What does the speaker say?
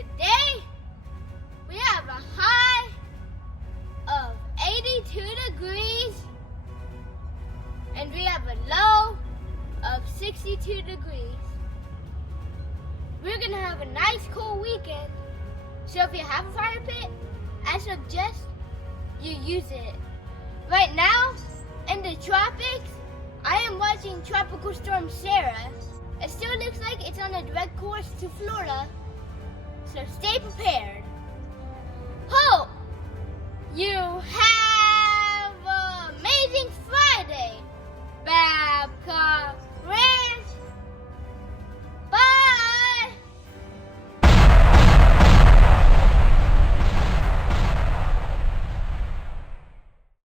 Today, we have a high of 82 degrees and we have a low of 62 degrees. We're gonna have a nice cool weekend. So if you have a fire pit, I suggest you use it. Right now, in the tropics, I am watching Tropical Storm Sarah. It still looks like it's on a direct course to Florida, so stay prepared.